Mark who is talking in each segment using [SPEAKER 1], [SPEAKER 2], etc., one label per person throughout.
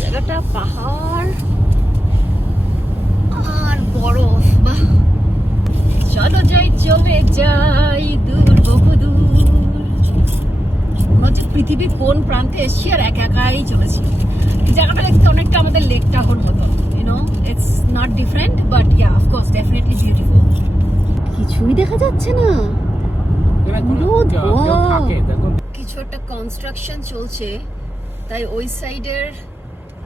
[SPEAKER 1] জায়গাটা পাহাড় আর বরফ বাহ। চলো যাই চলে যাই দূর বহু দূর হচ্ছে পৃথিবীর কোন প্রান্তে এসছি আর একা একাই চলেছি। জায়গাটা দেখতে অনেকটা আমাদের লেক টাহর মতো you know it's not different but yeah of course definitely beautiful কিছুই দেখা যাচ্ছে না। কিছু একটা কনস্ট্রাকশন চলছে তাই ওই সাইডের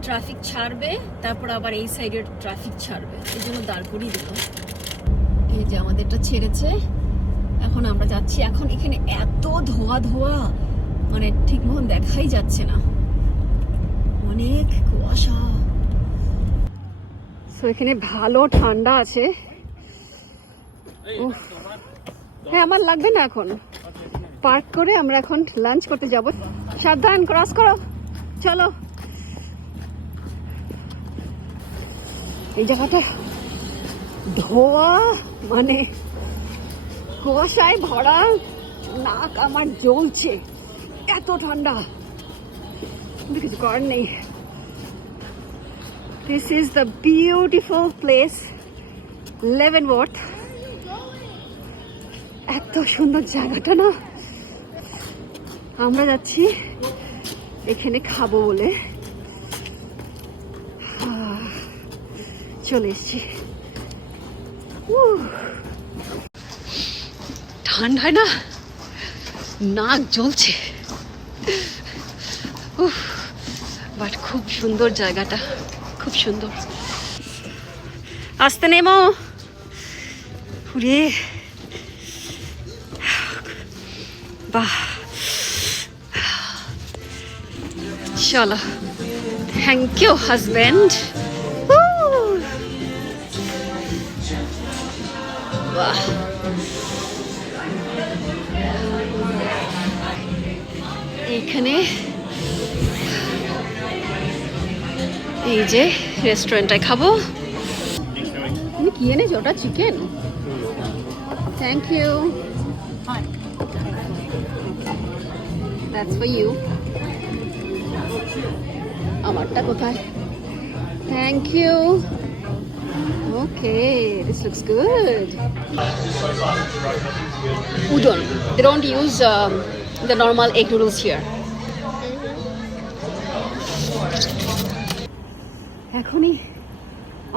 [SPEAKER 1] ট্রাফিক ছাড়বে, তারপর আবার এই সাইডের ট্রাফিক ছাড়বে। এই জন্য দাঁড় করিয়ে দিল। এই যে আমাদেরটা ছেড়েছে। এখন আমরা যাচ্ছি। এখন এখানে এত ধোয়া ধোয়া মানে ঠিক মতন দেখাই যাচ্ছে না। অনেক কুয়াশা। সো এখানে ভালো ঠান্ডা আছে। হ্যাঁ আমার লাগবে না এখন। পার্ক করে আমরা এখন লাঞ্চ করতে যাব। সাবধান ক্রস করো। চলো। এই জায়গাটা ধোয়া মানে কুয়াশায় ভরা, নাক আমার জ্বলছে, এত ঠান্ডা। কিন্তু কিছু করার নেই। This is the beautiful place Leavenworth এত সুন্দর জায়গাটা না? আমরা যাচ্ছি, এখানে খাব বলে। চলে এসছি। ঠান্ডায় না নাক জ্বলছে। বাট খুব সুন্দর জায়গাটা, খুব সুন্দর। আসতে নেমো। রে বাহ। চলো থ্যাংক ইউ হাজব্যান্ড বাহ এইখানে এই যে রেস্টুরেন্টটায় খাব। তুমি কি এনেছো? ওটা chicken thank you that's for you আমারটা কোথায়? Thank you okay this looks good udon. They don't use um, the normal egg noodles here. এখনই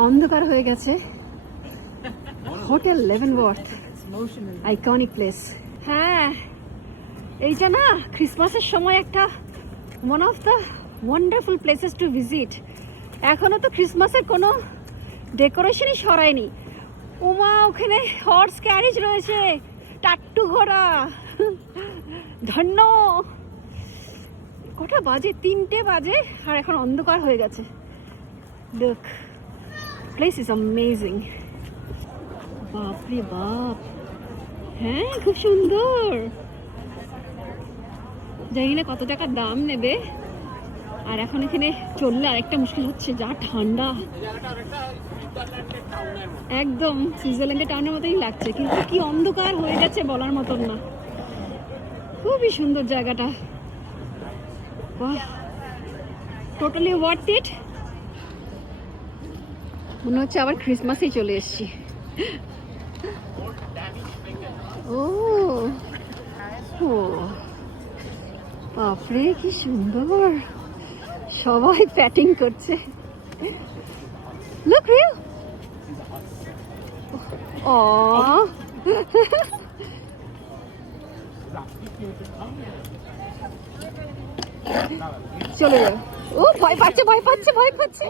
[SPEAKER 1] অন্ধকার হয়ে গেছে। Hotel Leavenworth iconic place হ্যাঁ। এইটা না ক্রিসমাসের সময় একটা one of the wonderful places to visit এখনও তো ক্রিসমাসের কোনো ডেকোরেশনই সরায়নি। উমা, ওখানে হর্স ক্যারেজ রয়েছে। টাট্টু ঘোড়া। ধন্য। কটা বাজে? তিনটে বাজে, আর এখন অন্ধকার হয়ে গেছে। লুক প্লেস ইজ অ্যামেজিং বাপরে বাপ। হ্যাঁ খুব সুন্দর। জানি না কত টাকা দাম নেবে। আর এখন এখানে চললে আরেকটা মুশকিল হচ্ছে, যা ঠান্ডা। একদম, সুইজারল্যান্ডের টাউনের মতোই লাগছে, কিন্তু কি অন্ধকার হয়ে গেছে বলার মতন না। খুবই সুন্দর জায়গাটা। টোটালি ওয়ার্থ ইট মনে হচ্ছে আবার ক্রিসমাসেই চলে এসেছি। ও। ও। বাপরে, কি সুন্দর। সবাই প্যাটিং করছে। লুক রিউ ও চলে যাও। ও, ভয় পাচ্ছে ভয় পাচ্ছে ভয় পাচ্ছে।